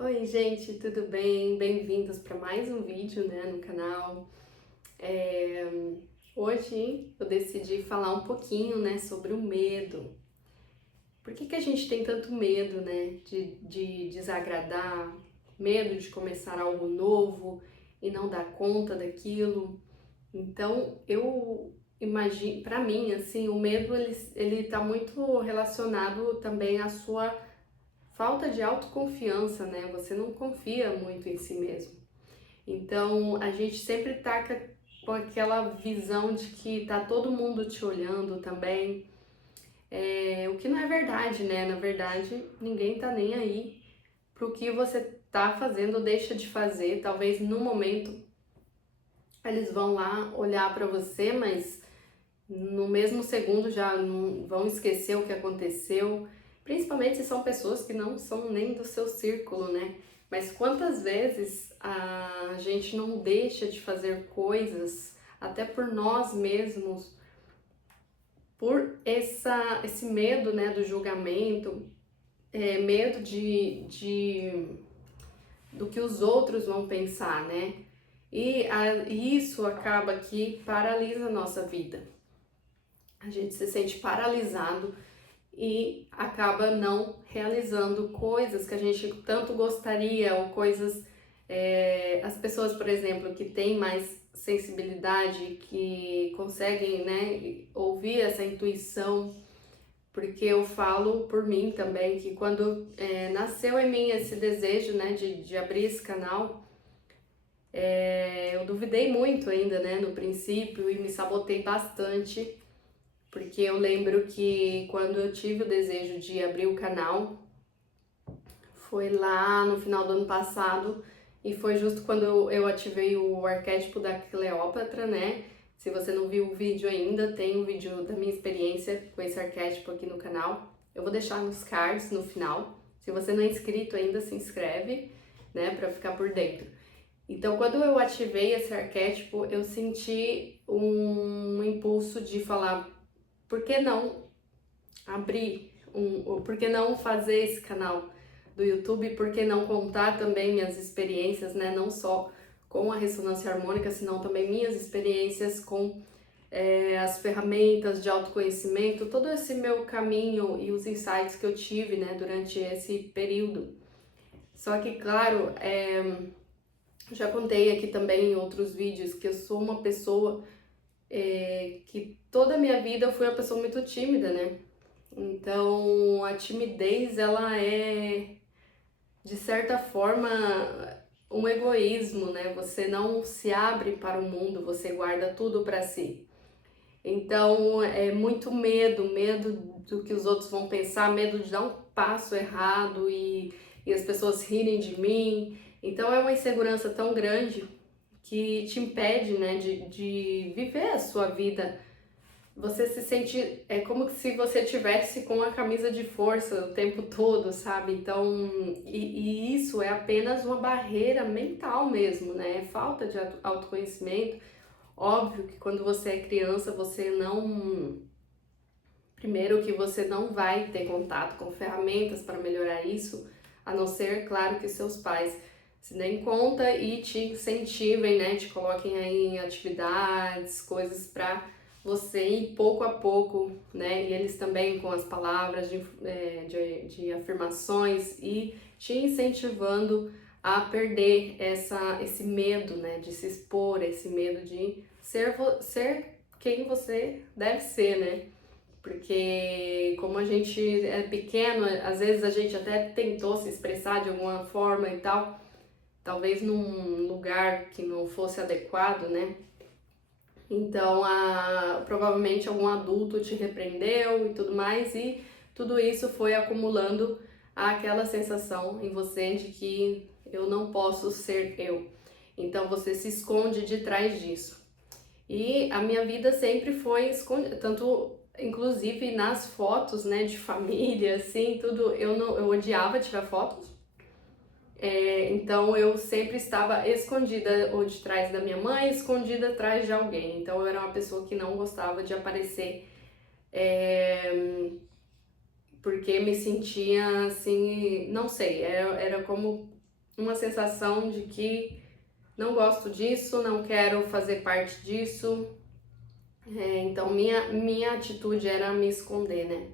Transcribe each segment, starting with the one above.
Oi, gente, tudo bem? Bem-vindos para mais um vídeo, no canal. É, Hoje eu decidi falar um pouquinho, sobre o medo. Por que a gente tem tanto medo, de desagradar, medo de começar algo novo e não dar conta daquilo? Então, eu imagino, para mim, assim, o medo ele tá muito relacionado também à sua falta de autoconfiança, né? Você não confia muito em si mesmo. Então, a gente sempre tá com aquela visão de que tá todo mundo te olhando também, o que não é verdade, né? Na verdade, ninguém tá nem aí pro que você tá fazendo ou deixa de fazer. Talvez no momento eles vão lá olhar para você, mas no mesmo segundo já não vão esquecer o que aconteceu, principalmente se são pessoas que não são nem do seu círculo, né? Mas quantas vezes a gente não deixa de fazer coisas, até por nós mesmos, por esse medo, né, do julgamento, medo do que os outros vão pensar, né? E isso acaba que paralisa a nossa vida. A gente se sente paralisado e acaba não realizando coisas que a gente tanto gostaria, ou coisas, as pessoas, por exemplo, que têm mais sensibilidade, que conseguem, né, ouvir essa intuição, porque eu falo por mim também, que quando nasceu em mim esse desejo, né, de abrir esse canal, eu duvidei muito ainda, né, no princípio, e me sabotei bastante, porque eu lembro que quando eu tive o desejo de abrir o canal, foi lá no final do ano passado e foi justo quando eu ativei o arquétipo da Cleópatra, né? Se você não viu o vídeo ainda, tem um vídeo da minha experiência com esse arquétipo aqui no canal. Eu vou deixar nos cards no final. Se você não é inscrito ainda, se inscreve, né, para ficar por dentro. Então, quando eu ativei esse arquétipo, eu senti um impulso de falar, por que não abrir por que não fazer esse canal do YouTube, por que não contar também minhas experiências, né, não só com a ressonância harmônica, senão também minhas experiências com as ferramentas de autoconhecimento, todo esse meu caminho e os insights que eu tive, né, durante esse período. Só que, claro, já contei aqui também em outros vídeos que eu sou uma pessoa que toda a minha vida eu fui uma pessoa muito tímida, né? Então, a timidez, ela é, de certa forma, um egoísmo, né? Você não se abre para o mundo, você guarda tudo para si. Então, é muito medo do que os outros vão pensar, medo de dar um passo errado e as pessoas rirem de mim. Então, é uma insegurança tão grande que te impede, né, de viver a sua vida. Você se sente, é como se você tivesse com a camisa de força o tempo todo, sabe? Então, e isso é apenas uma barreira mental mesmo, né? É falta de autoconhecimento. Óbvio que quando você é criança, você não. Primeiro, que você não vai ter contato com ferramentas para melhorar isso, a não ser, claro, que seus pais se deem conta e te incentivem, né? Te coloquem aí em atividades, coisas para você ir pouco a pouco, né? E eles também com as palavras de afirmações e te incentivando a perder esse medo, né? De se expor, esse medo de ser quem você deve ser, né? Porque como a gente é pequeno, às vezes a gente até tentou se expressar de alguma forma e tal, talvez num lugar que não fosse adequado, né? Então, provavelmente algum adulto te repreendeu e tudo mais, e tudo isso foi acumulando aquela sensação em você de que eu não posso ser eu. Então, você se esconde de trás disso. E a minha vida sempre foi escondida, tanto inclusive nas fotos, né, de família, assim, tudo, eu odiava tirar fotos. Então eu sempre estava escondida ou de trás da minha mãe, escondida atrás de alguém. Então eu era uma pessoa que não gostava de aparecer, porque me sentia assim, não sei, era como uma sensação de que não gosto disso, não quero fazer parte disso. Então minha atitude era me esconder, né?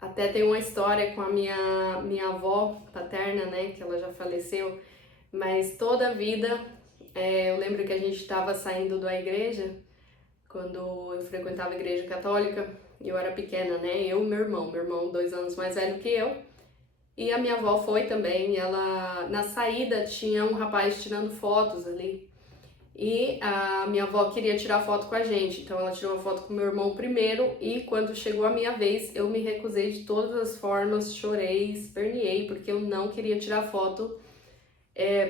Até tem uma história com a minha avó paterna, né? Que ela já faleceu, mas toda a vida eu lembro que a gente estava saindo da igreja, quando eu frequentava a igreja católica, e eu era pequena, né? Eu e meu irmão 2 anos mais velho que eu, e a minha avó foi também. Ela, na saída, tinha um rapaz tirando fotos ali, e a minha avó queria tirar foto com a gente, então ela tirou a foto com meu irmão primeiro, e quando chegou a minha vez, eu me recusei de todas as formas, chorei, esperneei, porque eu não queria tirar foto,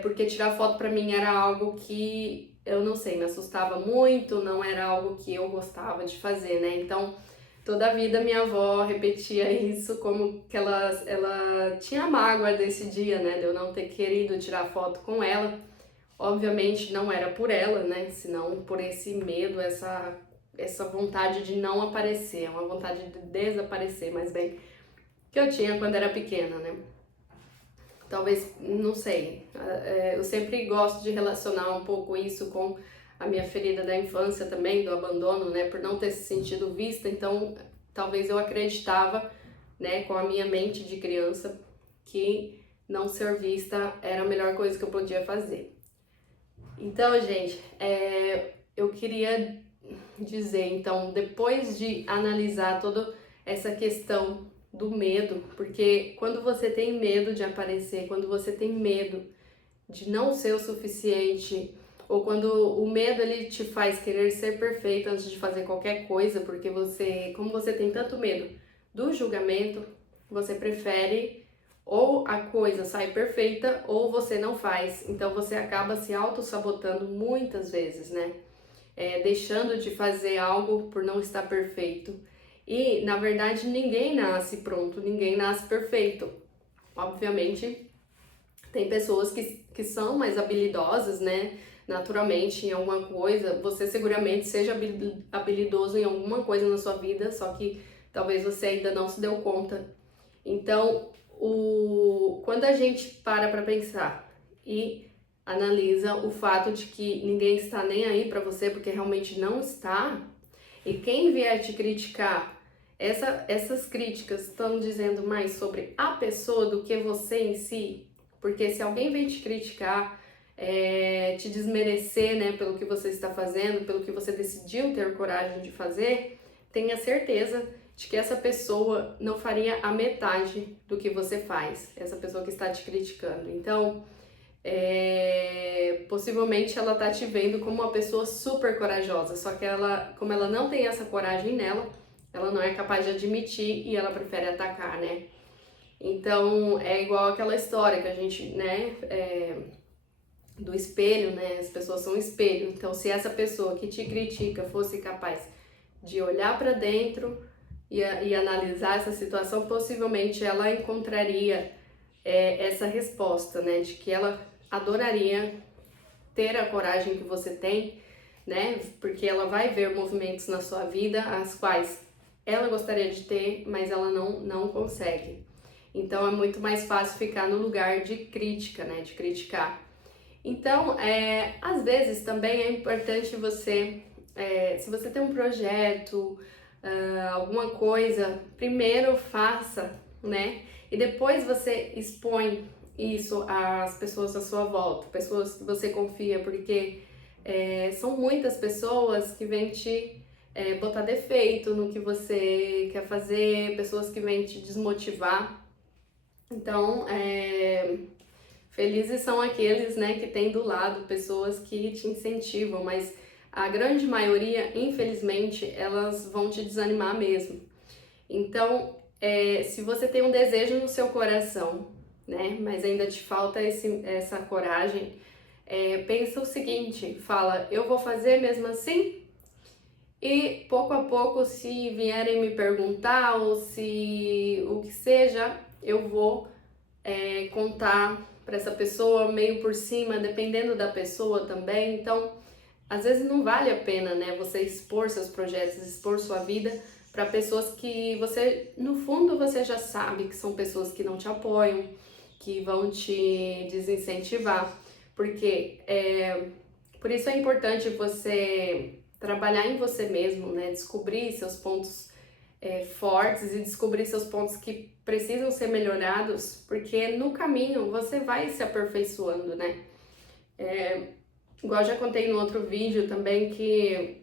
porque tirar foto pra mim era algo que, eu não sei, me assustava muito, não era algo que eu gostava de fazer, né? Então, toda a vida minha avó repetia isso, como que ela tinha mágoa desse dia, né? De eu não ter querido tirar foto com ela. Obviamente não era por ela, né? Senão por esse medo, essa vontade de não aparecer, uma vontade de desaparecer, mais bem, que eu tinha quando era pequena, né? Talvez, não sei, eu sempre gosto de relacionar um pouco isso com a minha ferida da infância também, do abandono, né? Por não ter se sentido vista, então talvez eu acreditava, né, com a minha mente de criança, que não ser vista era a melhor coisa que eu podia fazer. Então, gente, eu queria dizer, então, depois de analisar toda essa questão do medo, porque quando você tem medo de aparecer, quando você tem medo de não ser o suficiente, ou quando o medo ele te faz querer ser perfeito antes de fazer qualquer coisa, porque como você tem tanto medo do julgamento, você prefere ou a coisa sai perfeita ou você não faz. Então você acaba se auto-sabotando muitas vezes, né? Deixando de fazer algo por não estar perfeito. E, na verdade, ninguém nasce pronto, ninguém nasce perfeito. Obviamente, tem pessoas que são mais habilidosas, né? Naturalmente, em alguma coisa. Você seguramente seja habilidoso em alguma coisa na sua vida, só que talvez você ainda não se deu conta. Então, quando a gente para pensar e analisa o fato de que ninguém está nem aí para você, porque realmente não está, e quem vier te criticar, essas críticas estão dizendo mais sobre a pessoa do que você em si, porque se alguém vem te criticar, te desmerecer, né, pelo que você está fazendo, pelo que você decidiu ter coragem de fazer, tenha certeza de que essa pessoa não faria a metade do que você faz, essa pessoa que está te criticando. Então, possivelmente ela tá te vendo como uma pessoa super corajosa, só que como ela não tem essa coragem nela, ela não é capaz de admitir e ela prefere atacar, né? Então, é igual aquela história que a gente, né, do espelho, né? As pessoas são espelho. Então, se essa pessoa que te critica fosse capaz de olhar para dentro e analisar essa situação, possivelmente ela encontraria essa resposta, né? De que ela adoraria ter a coragem que você tem, né? Porque ela vai ver movimentos na sua vida as quais ela gostaria de ter, mas ela não consegue. Então é muito mais fácil ficar no lugar de crítica, né? De criticar. Então, às vezes também é importante você, se você tem um projeto, alguma coisa, primeiro faça, né? E depois você expõe isso às pessoas à sua volta, pessoas que você confia, porque são muitas pessoas que vêm te botar defeito no que você quer fazer, pessoas que vêm te desmotivar. Então, felizes são aqueles, né, que têm do lado pessoas que te incentivam, mas a grande maioria, infelizmente, elas vão te desanimar mesmo. Então, se você tem um desejo no seu coração, né, mas ainda te falta essa coragem, pensa o seguinte, fala, eu vou fazer mesmo assim? E pouco a pouco, se vierem me perguntar ou se o que seja, eu vou contar para essa pessoa meio por cima, dependendo da pessoa também. Então, às vezes não vale a pena, né, você expor seus projetos, expor sua vida para pessoas que você, no fundo, você já sabe que são pessoas que não te apoiam, que vão te desincentivar, porque por isso é importante você trabalhar em você mesmo, né? Descobrir seus pontos fortes e descobrir seus pontos que precisam ser melhorados, porque no caminho você vai se aperfeiçoando, né? Igual eu já contei no outro vídeo também que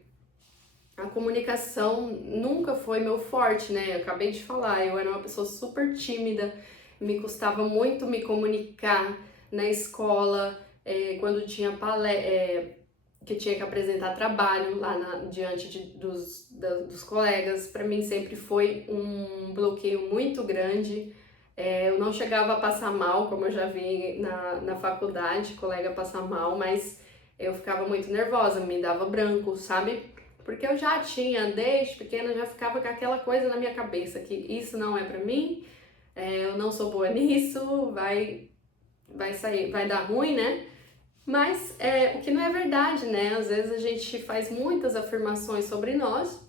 a comunicação nunca foi meu forte, né? Eu acabei de falar, eu era uma pessoa super tímida, me custava muito me comunicar na escola, quando tinha que tinha que apresentar trabalho lá diante dos colegas. Para mim sempre foi um bloqueio muito grande. Eu não chegava a passar mal, como eu já vi na faculdade, colega passar mal, mas eu ficava muito nervosa, me dava branco, sabe? Porque eu já tinha, desde pequena, já ficava com aquela coisa na minha cabeça, que isso não é pra mim, eu não sou boa nisso, vai sair, vai dar ruim, né? Mas o que não é verdade, né? Às vezes a gente faz muitas afirmações sobre nós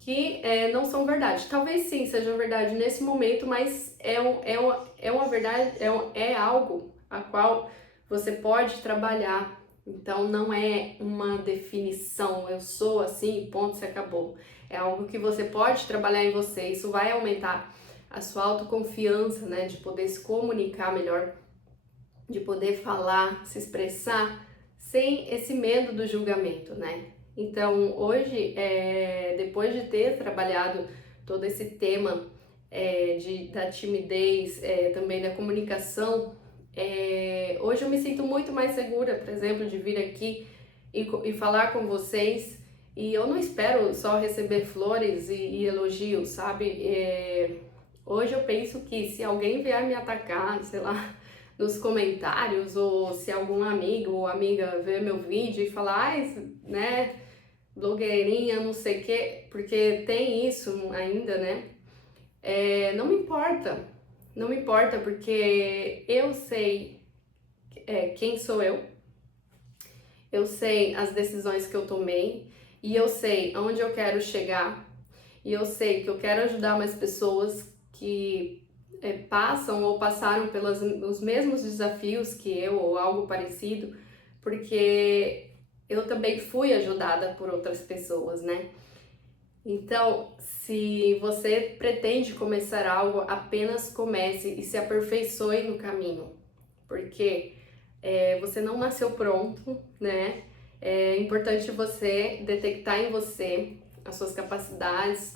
que não são verdade. Talvez sim seja verdade nesse momento, mas é uma verdade, é algo a qual você pode trabalhar. Então não é uma definição, eu sou assim, ponto, se acabou. É algo que você pode trabalhar em você. Isso vai aumentar a sua autoconfiança, né? De poder se comunicar melhor, de poder falar, se expressar sem esse medo do julgamento, né? Então, hoje, depois de ter trabalhado todo esse tema da timidez, também da comunicação, hoje eu me sinto muito mais segura, por exemplo, de vir aqui e falar com vocês. E eu não espero só receber flores e elogios, sabe? Hoje eu penso que se alguém vier me atacar, sei lá, nos comentários, ou se algum amigo ou amiga ver meu vídeo e falar, ai, né, blogueirinha, não sei o quê, porque tem isso ainda, né? Não me importa, não me importa, porque eu sei quem sou eu sei as decisões que eu tomei, e eu sei aonde eu quero chegar, e eu sei que eu quero ajudar mais pessoas que passam ou passaram pelos mesmos desafios que eu ou algo parecido, porque eu também fui ajudada por outras pessoas, né? Então, se você pretende começar algo, apenas comece e se aperfeiçoe no caminho, porque você não nasceu pronto, né? É importante você detectar em você as suas capacidades,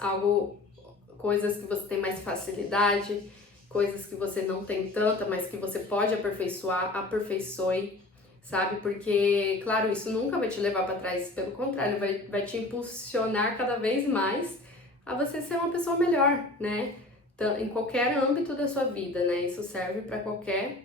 coisas que você tem mais facilidade, coisas que você não tem tanta, mas que você pode aperfeiçoar, aperfeiçoe, sabe? Porque, claro, isso nunca vai te levar para trás, pelo contrário, vai te impulsionar cada vez mais a você ser uma pessoa melhor, né? Então, em qualquer âmbito da sua vida, né? Isso serve para qualquer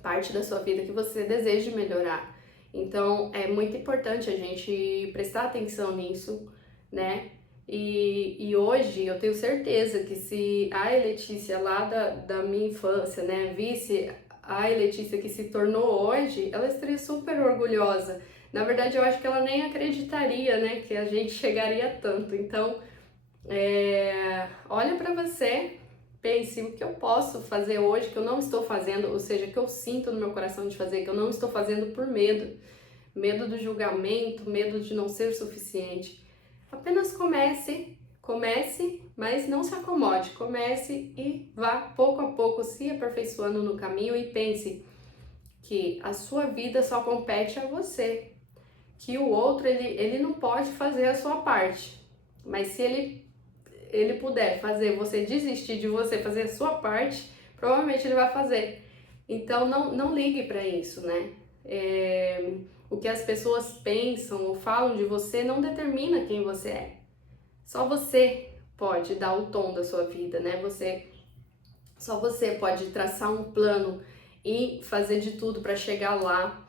parte da sua vida que você deseje melhorar. Então, é muito importante a gente prestar atenção nisso, né? E hoje eu tenho certeza que se a Letícia lá da minha infância, né, visse a Letícia que se tornou hoje, ela estaria super orgulhosa. Na verdade, eu acho que ela nem acreditaria, né, que a gente chegaria tanto. Então, olha para você, pense o que eu posso fazer hoje que eu não estou fazendo, ou seja, que eu sinto no meu coração de fazer, que eu não estou fazendo por medo do julgamento, medo de não ser suficiente. Apenas comece, mas não se acomode, comece e vá pouco a pouco se aperfeiçoando no caminho, e pense que a sua vida só compete a você, que o outro ele não pode fazer a sua parte, mas se ele puder fazer você desistir de você fazer a sua parte, provavelmente ele vai fazer. Então não ligue para isso, né? O que as pessoas pensam ou falam de você não determina quem você é. Só você pode dar o tom da sua vida, né? Só você pode traçar um plano e fazer de tudo para chegar lá,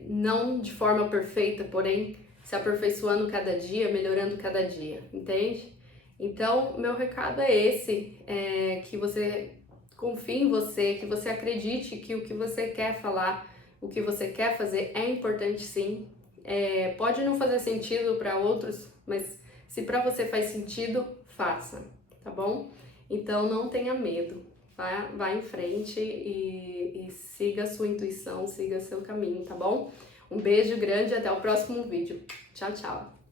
não de forma perfeita, porém se aperfeiçoando cada dia, melhorando cada dia, entende? Então, meu recado é esse, que você confie em você, que você acredite que o que você quer falar, o que você quer fazer é importante sim. Pode não fazer sentido para outros, mas se para você faz sentido, faça, tá bom? Então não tenha medo. vá em frente e siga a sua intuição, siga seu caminho, tá bom? Um beijo grande e até o próximo vídeo. Tchau, tchau!